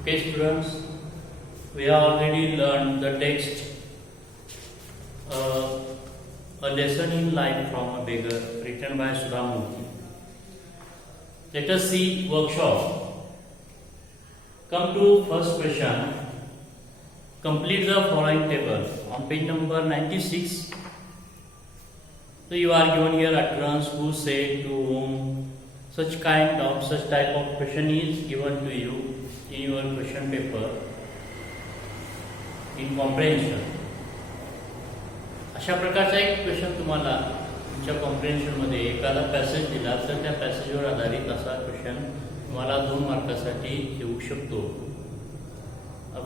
Okay, students, we have already learned the text, a lesson in life from a beggar, written by Sudha Murthy. Let us see workshop. Come to first question. Complete the following table on page number 96. So you are given here utterance who, say, to whom. Such type of question is given to you in your question paper in comprehension. अशा प्रकारचा एक question तुम्हाला तुमच्या comprehension मध्ये एखादा passage दिला तर त्या पॅसेजवर आधारित असा क्वेश्चन तुम्हाला 2 मार्कासाठी येऊ शकतो.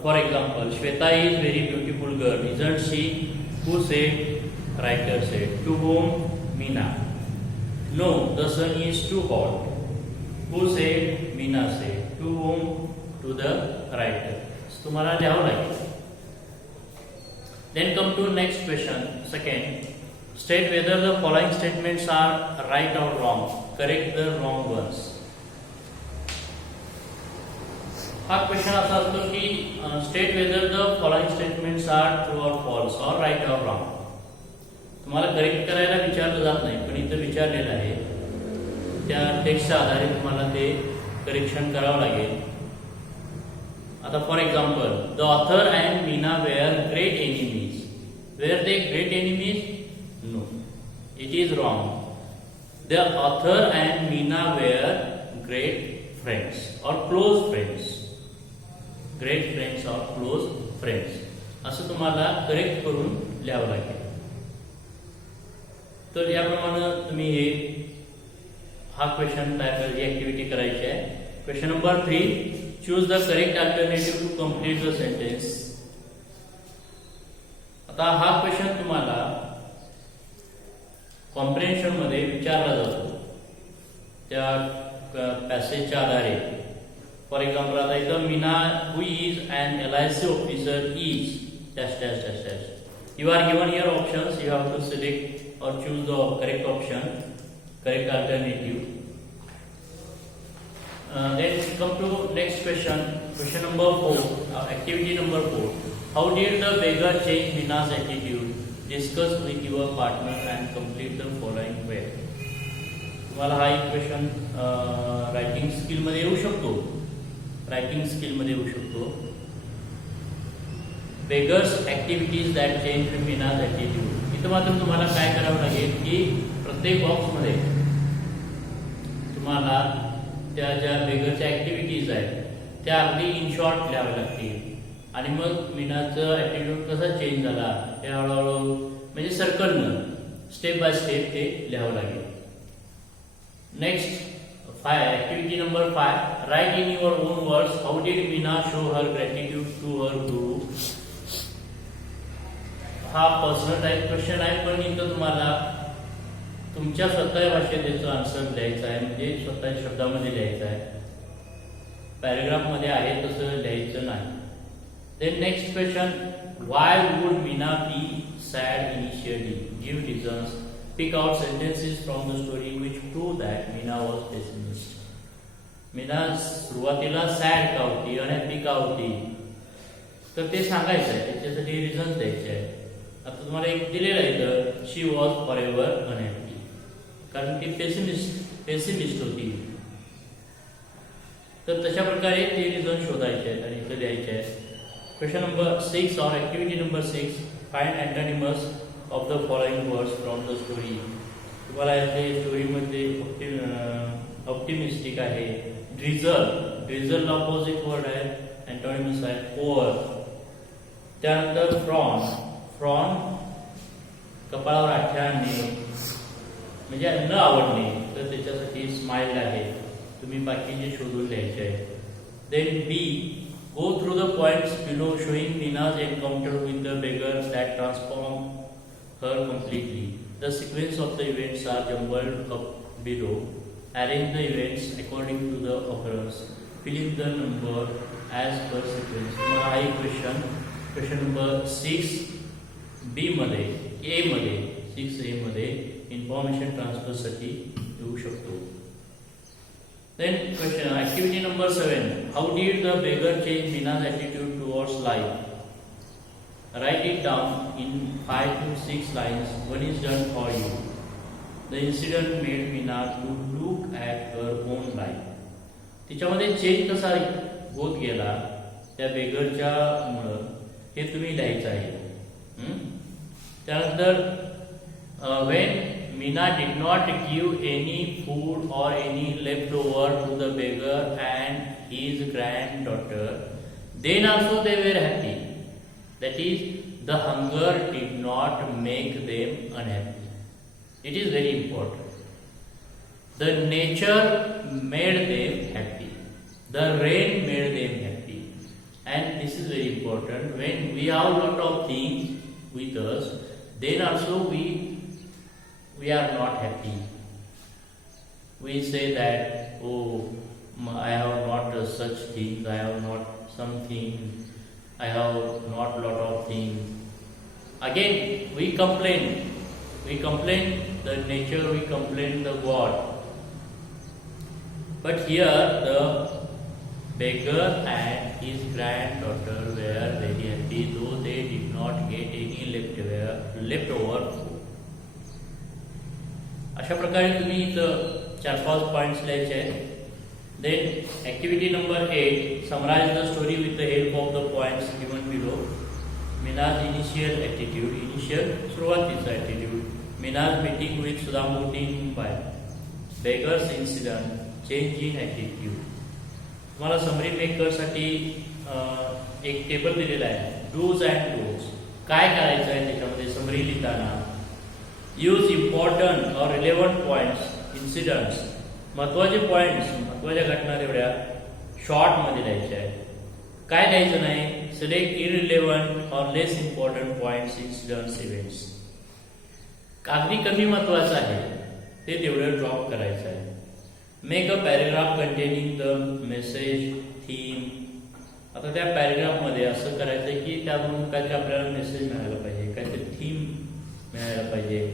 For example, Shweta is very beautiful girl, isn't she? Who said? Writer said. To whom? Meena. No, the sun is too hot. Who said? Meena said. To whom? To the writer. तुम्हाला लिहावं लागेल. Then come to next question. Second, state whether the following statements are right or wrong. Correct the wrong ones. हा question असा असतो की state whether the following statements are true or false or right or wrong. तुम्हाला correct करायला विचारलं जात नाही, पण इथं विचारलेलं आहे. त्या टेक्स्टच्या आधारे तुम्हाला ते करेक्शन करावं लागेल. आता for example, the author and Meena were great enemies. Were they great enemies? No, it is wrong. The author and Meena were great friends or close friends. Great friends or close friends असं तुम्हाला correct करून लिहावं लागेल. तर याप्रमाणे तुम्ही हा question तयार करायची ऍक्टिव्हिटी करायची आहे. Question number 3, choose the correct alternative to complete the sentence. आता हा क्वेश्चन तुम्हाला कॉम्प्रिहेन्शन मध्ये विचारला जातो त्या पॅसेजच्या आधारे. फॉर एक्झाम्पल, आता इथं Meena who is an LIC officer is dash dash dash dash. You are given here options. You have to select or choose the correct option, correct alternative. Then come to next question. Question number 4, activity number 4. How did the beggar change Mina's attitude? Discuss with your partner and complete the following way. तुम्हाला हा एक question writing skill मध्ये येऊ शकतो. Beggar's activities that change Meena's attitude. इथं मात्र तुम्हाला काय करावं लागेल की प्रत्येक बॉक्स मध्ये तुम्हाला त्या ज्या बेगरच्या ऍक्टिव्हिटीज आहेत त्या अगदी इन शॉर्ट लिहाव्या लागतील. आणि मग मीनाचं ऍटिट्यूड कसा चेंज झाला हे हळूहळू म्हणजे सर्कलनं स्टेप बाय स्टेप ते लिहावं लागेल. Next activity number 5, write in your own words how did Meena show her gratitude to her guru. हा पर्सनल टाईप क्वेश्चन आहे, पण इथं तुम्हाला तुमच्या स्वतः भाषेत त्याचं आन्सर द्यायचं आहे, म्हणजे स्वतः शब्दामध्ये लिहायचं आहे. पॅरेग्राफ मध्ये आहे तसं लिहायचं नाही. Then next question, why would Meena be sad initially? Give reasons. Pick out sentences from the story which prove that Meena was pessimist. Meena सुरुवातीला सॅड का होती, अनहॅपी का होती, तर ते सांगायचं आहे. त्याच्यासाठी रिझन्स द्यायचे आहे. आता तुम्हाला एक दिलेलं आहे तर शी वॉज फॉर एव्हर अनहॅपी, कारण ती पेसिमिस्ट होती. तर तशा प्रकारे ते रिझन शोधायचे आहेत आणि इथं लिहायचे आहेत. क्वेश्चन नंबर 6 और activity number 6, find antonyms of the following words from the story. तुम्हाला यातले स्टोरीमध्ये ऑप्टिमिस्टिक आहे. ड्रिझल ऑपोजिट वर्ड आहे, अँटोनिमस आहे ओव्हर. त्यानंतर फ्रॉन कपाळावर आठ्या आणणे म्हणजे न आवडणे, तर त्याच्यासाठी स्माइल आहे. तुम्ही बाकीचे शोधून लिहायचे आहे. Then B, go through the points below showing Meena's encounter with the beggar that transform her completely. The sequence of the events are jumbled up below. Arrange the events according to the occurrence. Fill in the number as per sequence. तुम्हाला हा एक question number 6 बी मध्ये, ए मध्ये, 6A मध्ये information transfer साठी येऊ शकतो. Then question, activity number 7. How did the beggar change Mina's attitude towards life? Write it down in 5 to 6 lines. One is done for you. The incident made Mina to look at her own life. तिच्यामध्ये change कसा होत गेला त्या बेगरच्या मुळे हे तुम्ही लिहायचं आहे. त्यानंतर when Mina did not give any food or any leftover to the beggar and his granddaughter, then also they were happy. That is, the hunger did not make them unhappy. It is very important. The nature made them happy. The rain made them happy. And this is very important. When we have lot of things with us, then also we are not happy. We say that, oh, I have not such things, I have not something, I have not lot of things. Again, we complain the nature, we complain the God. But here the beggar and his granddaughter were very happy, though they did not get any leftover food. अशा प्रकारे तुम्ही इथं 4-5 points लिहायचे आहेत. Then activity number 8, summarize the story with the help of the points given below. Mina's initial attitude, सुरुवातीचा attitude. Mina's meeting with Sudhamurti in Mumbai. Beggar's incident, change in attitude. तुम्हाला summary मेकरसाठी एक table दिलेला आहे, dos and dose. काय करायचं आहे त्याच्यामध्ये summary लिहिताना. यूज इम्पॉर्टंट और रिलेव्हंट पॉइंट्स, इन्सिडंट्स, महत्वाचे पॉइंट्स, महत्वाच्या घटना तेवढ्या शॉर्ट मध्ये लिहायच्या आहेत. काय लिहायचं नाही. सिलेक्ट इररिलेव्हंट और लेस इम्पॉर्टंट पॉइंट्स, इन्सिडंट्स, इव्हेंट्स. अगदी कमी महत्वाचं आहे ते तेवढं ड्रॉप करायचं आहे. Make a paragraph containing the message, theme. आता त्या पॅरेग्राफ मध्ये असं करायचं की त्यामधून काहीतरी आपल्याला मेसेज मिळायला पाहिजे, काहीतरी थीम मिळायला पाहिजे.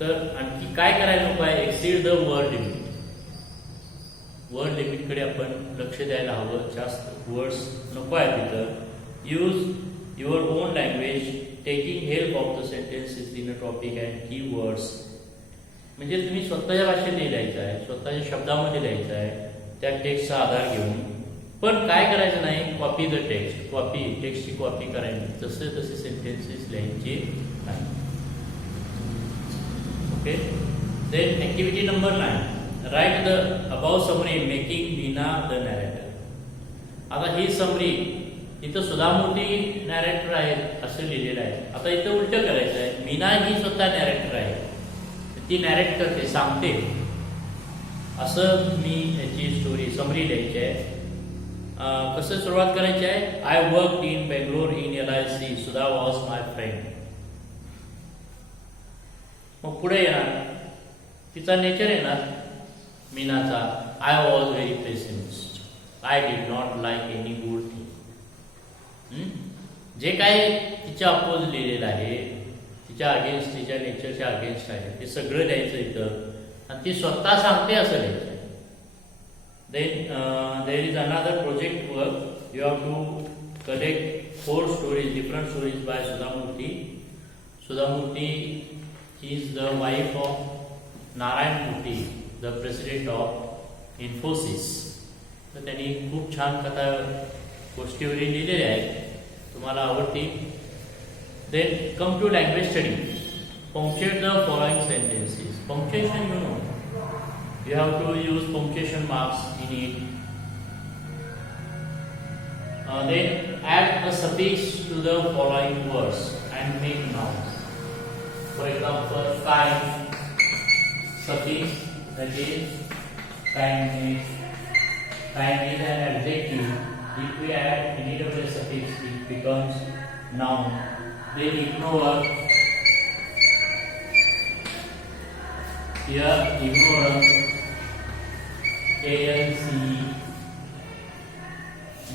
तर आणखी काय करायला नको आहे. Exceed the word limit. Word limit कडे आपण लक्ष द्यायला हवं. जास्त वर्ड्स नको आहे तिथं. Use your on language, taking help of the sentences in a topic and की वर्ड्स. म्हणजे तुम्ही स्वतःच्या भाषेत लिहायचं आहे, स्वतःच्या शब्दामध्ये लिहायचं आहे, त्या टेक्स्टचा आधार घेऊन. पण काय करायचं नाही, कॉपी द टेक्स्ट. टेक्स्टची कॉपी करायची, तसे सेंटेन्सेस लिहायचे नाही. Okay. Then activity number 9, write the above summary making Meena the narrator. आता ही समरी इथं सुधामूर्ती नॅरेटर आहे असं लिहिलेलं आहे. आता इथं उलट करायचं आहे. मीना ही स्वतः नॅरेटर आहे, ती नॅरेट करते, सांगते. असं मी याची स्टोरी समरी लिहायची आहे. कसं सुरुवात करायची आहे. I work in Bangalore in LIC. Sudha was my friend. मग पुढे येणार तिचा नेचर येणार मीनाचा. I was very pessimist. I did not like any good thing. जे काय तिच्या अपोज लिहिलेलं आहे, तिच्या अगेन्स्ट, तिच्या नेचरच्या अगेन्स्ट आहे, ते सगळं द्यायचं इथं. आणि ती स्वतः सांगते असं लिहायचं. Then there is another project work. You have to collect 4 stories, different stories by Sudhamurti. Sudhamurti is the wife of Narayan Murthy, the president of Infosys. तर त्यांनी खूप छान कथा गोष्टीवरील लिहिलेल्या आहेत, तुम्हाला आवडतील. Then come to language study. Punctuate the following sentences. Punctuation, you know, you have to use punctuation marks in it. Then add a suffix to the following words and make nouns. For example, kind, suffix, that is kindness. Kind is an adjective. If we add any of the suffix, it becomes noun. Then ignore. Here ignorance, ALC.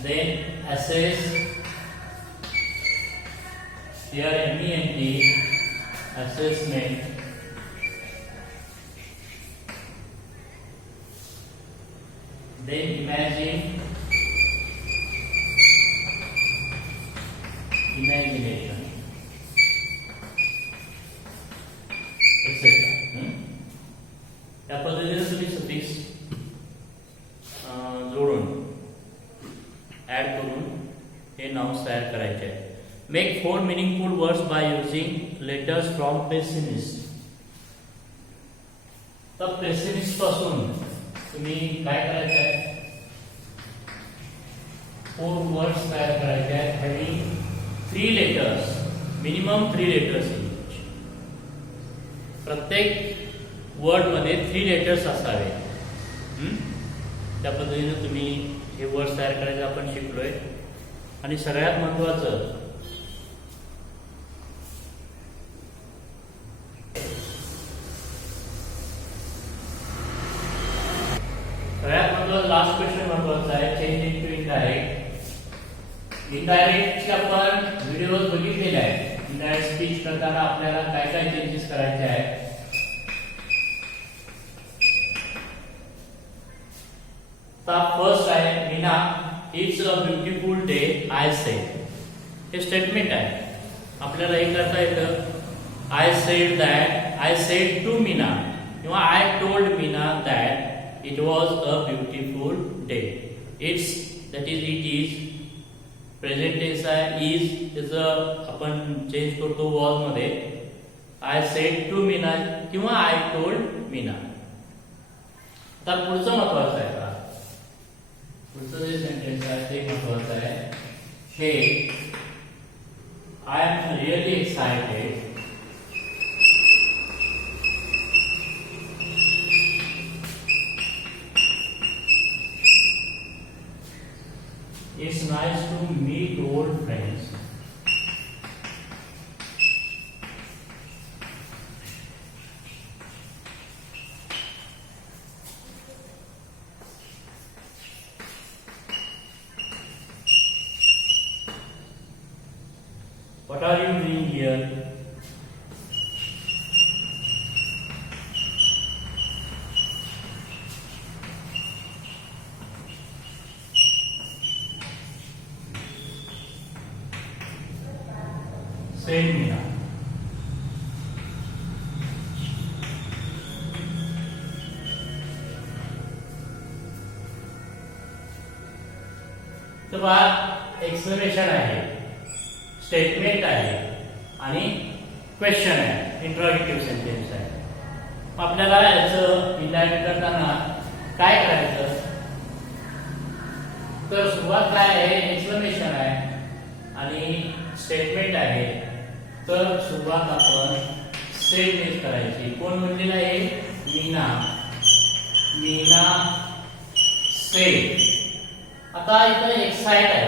Then assess. Here MENT, assessment. Imagination etcetera. त्या पद्धतीने तुम्ही suffix जोडून add करून हे nouns तयार करायचे आहे. Make 4 meaningful words by using letters from pessimist. तर पेसिमिस्ट पासून तुम्ही काय करायचं आहे, 4 words तयार करायचे आहेत having 3 letters, minimum 3 letters each. प्रत्येक वर्ड मध्ये 3 letters असावे. त्या पद्धतीने तुम्ही हे वर्ड्स तयार करायचे आपण शिकलोय. आणि सगळ्यात महत्वाचं लास्ट क्वेश्चन महत्वाचा आहे, चेंज इन टू इनडायरेक्ट. इनडायरेक्टचे आपण व्हिडिओज बघितलेले आहेत. इनडायरेक्ट स्पीच करताना आपल्याला काय काय चेंजेस करायचे आहेत. फर्स्ट आहे Meena it's a beautiful day I said. हे स्टेटमेंट आहे. आपल्याला हे करता येतं, I said that, I said to Meena किंवा I told Meena that it was a beautiful day. It's, that is, it is. Present tense आहे, is त्याचं आपण चेंज करतो was मध्ये. I said to मीना किंवा I told मीना. तर पुढचं महत्वाचं आहे का, पुढचं जे सेंटेन्स आहे ते महत्वाचं आहे. हे I am really excited. It's nice to meet old friends. What are you doing here? Said Meena. तर बघा, एक्सप्लेनेशन आहे, स्टेटमेंट आहे आणि क्वेश्चन आहे, इंट्रोगेटिव्ह सेंटेन्स आहे. आपल्याला याचं इनडायरेक्ट करताना काय करायचं, तर सुरुवात काय आहे, एक्सप्लेनेशन आहे आणि स्टेटमेंट आहे. तर सुरुवात आपण सेड करायची. कोण म्हणलेलं आहे, मीना. मीना सेड. आता इथं एक्साइट आहे,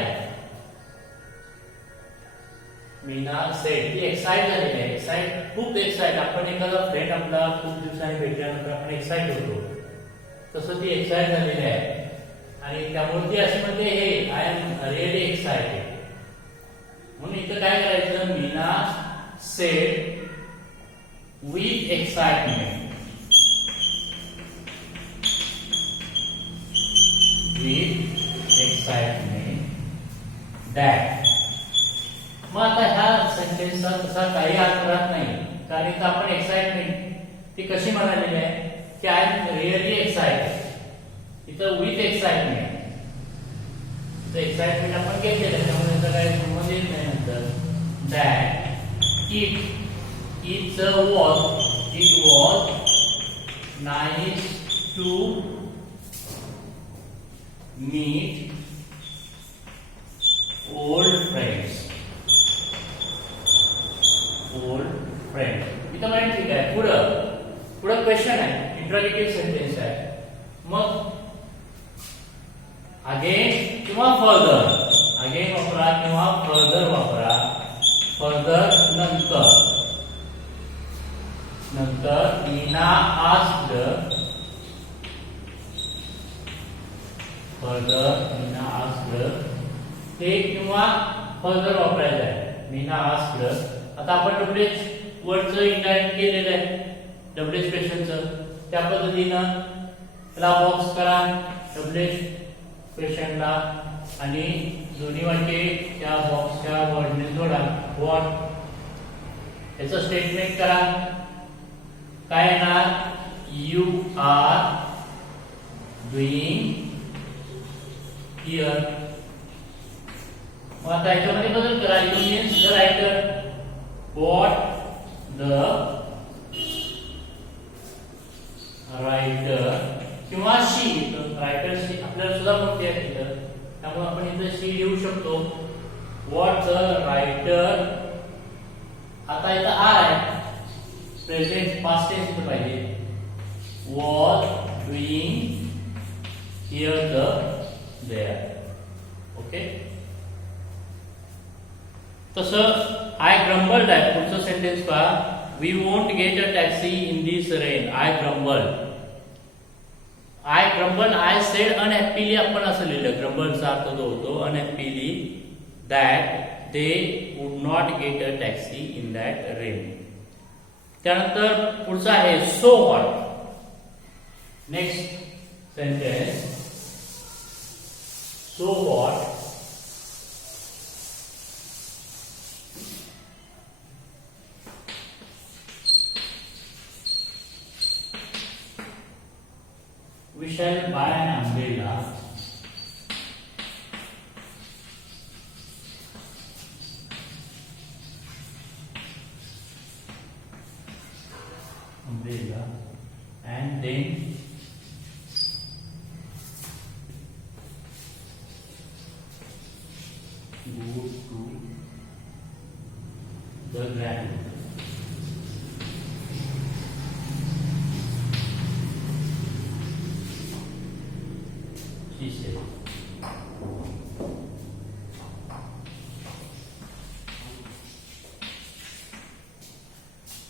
मीना सेड. ती एक्साइट झालेली आहे. एक्साइट, खूप एक्साइट. आपण एखादा फ्रेंड आपला खूप दिवसांनी भेटल्यानंतर आपण एक्साइट होतो, तसं ती एक्साइट झालेली आहे. आणि त्यामुळे ती अशी म्हणते, हे आय एम रिअली एक्साइटेड. म्हणून इथं काय करायचं, Meena sed with excitement. With excitement that. मग आता ह्या सेंटेन्सचा तसा काही अर्थ राहत नाही, कारण इथं आपण एक्साइटमेंट ती कशी म्हणालेली आहे की आय एम रिअली एक्साइटेड. इथं विथ एक्साइटमेंट, एक्साइटमेंट आपण घेतलेलं आहे त्यामुळे याचा काही संबंध येत नाही. नंतर that it was nice to meet old friends. Old friend इथं माहिती ठीक आहे. पुढं क्वेश्चन आहे, इंट्रोगेटिव्ह सेंटेन्स आहे. मग अगेन किंवा फर्दर, अगेन वापरा किंवा फर्दर वापरा. फर्दर नंतर Meena asked. Further Meena asked, हे किंवा फर्दर वापरायचं आहे. मीना आस्क्ड. आता आपण डब्ल्यूएच वर्डचं इनडायरेक्ट केलेलं आहे, डब्ल्यूएच क्वेश्चनचं. त्या पद्धतीनं त्याला बॉक्स करा, डब्ल्यूएच क्वेश्चनला आणि दोन्ही वाक्ये त्या बॉक्सच्या वर्डने जोडा. व्हॉट याचं स्टेटमेंट करा. काय येणार? You are doing here. मग आता याच्यामध्ये बदल करा. You means the writer. What the writer किंवा शी. रायटर शी आपल्याला सुद्धा म्हणते आहे तिथं, त्यामुळे आपण इथं शी लिहू शकतो. What the writer. आता इथं आय प्रेझेंट पास्ट टेन्स इथं पाहिजे. Was doing here the there. Okay. तसं आय ग्रंबल्ड आहे. पुढचं सेंटेन्स पहा. We won't get a taxi in this rain. I grumbled. I grumble. I said unhappily आपण असं लिहिलं. ग्रंबलचा अर्थ जो होतो unhappily that they would not get a taxi in that rain. त्यानंतर पुढचा आहे so what. Next sentence so what. We shall buy an umbrella. And then go to the grand. She said.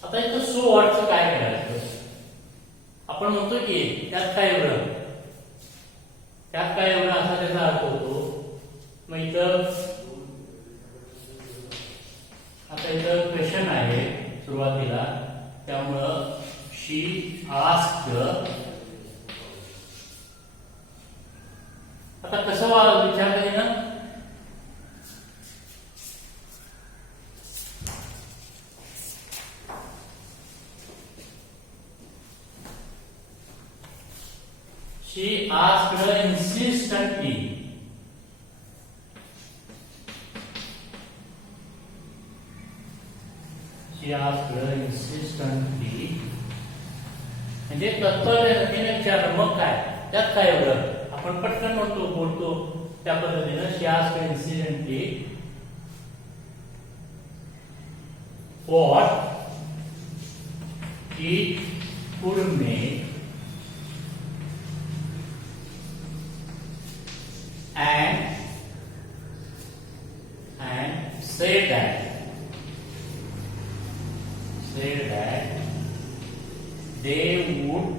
आता इथं सो व्हॉटचं काय करायचं? आपण म्हणतो की त्यात काय एवढं, त्यात काय एवढं असा त्याचा अर्थ होतो. मग इथं आता इथं क्वेश्चन आहे सुरुवातीला, त्यामुळं शी आस्क्ड. आता कसं विचार करी ना, she asked her insistently. She asked her insistently. म्हणजे तत्परतेने विचारलं. मग काय त्यात काय एवढं, आपण पटकन म्हणतो बोलतो त्या पद्धतीनं. she asked her insistently what it could make and said that they would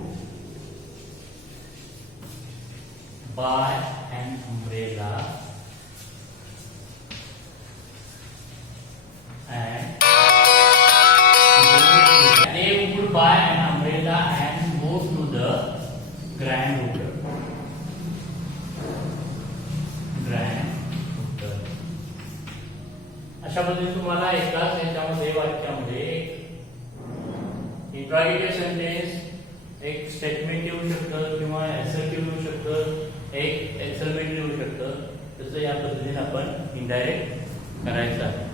buy an umbrella and they would buy an umbrella and go to the Grand Hotel. अशा पद्धतीने तुम्हाला एकाच याच्यामध्ये वाक्यामध्ये इंट्रॉगेटिव्ह सेंटेन्स, एक स्टेटमेंट येऊ शकतं किंवा असर्टिव्ह येऊ शकतं, एक एक्सलमेंट येऊ शकतं. तसं या पद्धतीने आपण इनडायरेक्ट करायचं आहे.